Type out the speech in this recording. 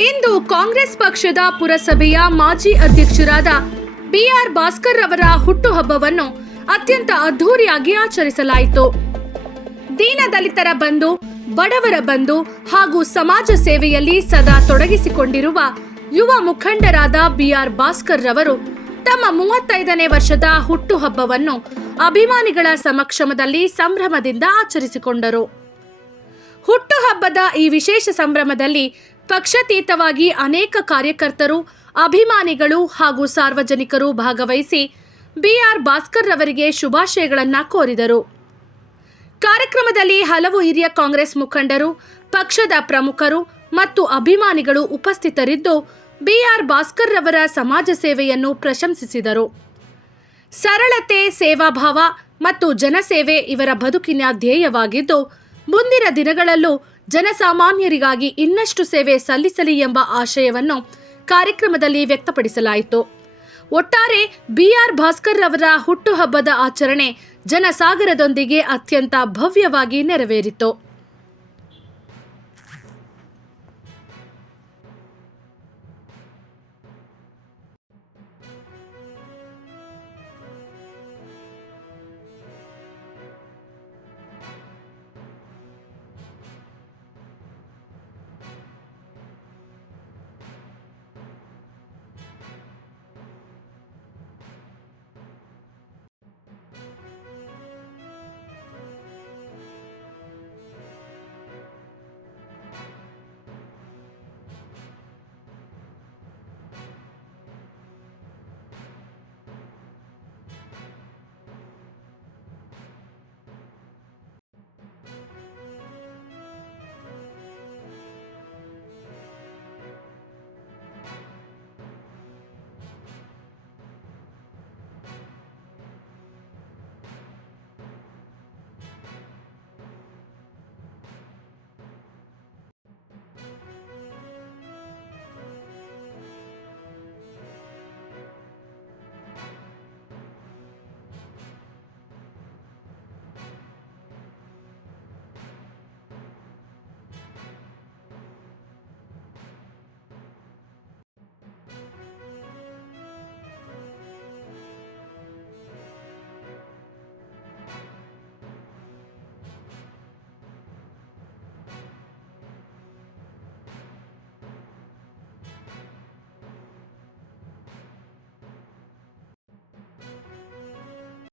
ಇಂದು ಕಾಂಗ್ರೆಸ್ ಪಕ್ಷದ ಪುರಸಭೆಯ ಮಾಜಿ ಅಧ್ಯಕ್ಷರಾದ ಬಿಆರ್ ಭಾಸ್ಕರ್ ಅವರ ಹುಟ್ಟುಹಬ್ಬವನ್ನು ಅತ್ಯಂತ ಅದ್ಧೂರಿಯಾಗಿ ಆಚರಿಸಲಾಯಿತು. ದೀನದಲಿತರ ಬಂಧು, ಬಡವರ ಬಂಧು ಹಾಗೂ ಸಮಾಜ ಸೇವೆಯಲ್ಲಿ ಸದಾ ತೊಡಗಿಸಿಕೊಂಡಿರುವ ಯುವ ಮುಖಂಡರಾದ ಬಿಆರ್ ಭಾಸ್ಕರ್ ರವರು ತಮ್ಮ ಮೂವತ್ತೈದನೇ ವರ್ಷದ ಹುಟ್ಟುಹಬ್ಬವನ್ನು ಅಭಿಮಾನಿಗಳ ಸಮಕ್ಷಮದಲ್ಲಿ ಸಂಭ್ರಮದಿಂದ ಆಚರಿಸಿಕೊಂಡರು. ಹುಟ್ಟುಹಬ್ಬದ ಈ ವಿಶೇಷ ಸಂಭ್ರಮದಲ್ಲಿ ಪಕ್ಷಾತೀತವಾಗಿ ಅನೇಕ ಕಾರ್ಯಕರ್ತರು, ಅಭಿಮಾನಿಗಳು ಹಾಗೂ ಸಾರ್ವಜನಿಕರು ಭಾಗವಹಿಸಿ ಬಿಆರ್ ಭಾಸ್ಕರ್ ರವರಿಗೆ ಶುಭಾಶಯಗಳನ್ನು ಕೋರಿದರು. ಕಾರ್ಯಕ್ರಮದಲ್ಲಿ ಹಲವು ಹಿರಿಯ ಕಾಂಗ್ರೆಸ್ ಮುಖಂಡರು, ಪಕ್ಷದ ಪ್ರಮುಖರು ಮತ್ತು ಅಭಿಮಾನಿಗಳು ಉಪಸ್ಥಿತರಿದ್ದು ಬಿಆರ್ ಭಾಸ್ಕರ್ ರವರ ಸಮಾಜ ಸೇವೆಯನ್ನು ಪ್ರಶಂಸಿಸಿದರು. ಸರಳತೆ, ಸೇವಾಭಾವ ಮತ್ತು ಜನಸೇವೆ ಇವರ ಬದುಕಿನ ಧ್ಯೇಯವಾಗಿದ್ದು ಮುಂದಿನ ದಿನಗಳಲ್ಲೂ ಜನಸಾಮಾನ್ಯರಿಗಾಗಿ ಇನ್ನಷ್ಟು ಸೇವೆ ಸಲ್ಲಿಸಲಿ ಎಂಬ ಆಶಯವನ್ನು ಕಾರ್ಯಕ್ರಮದಲ್ಲಿ ವ್ಯಕ್ತಪಡಿಸಲಾಯಿತು. ಒಟ್ಟಾರೆ ಬಿಆರ್ ಭಾಸ್ಕರ್ ಅವರ ಹುಟ್ಟುಹಬ್ಬದ ಆಚರಣೆ ಜನಸಾಗರದೊಂದಿಗೆ ಅತ್ಯಂತ ಭವ್ಯವಾಗಿ ನೆರವೇರಿತು.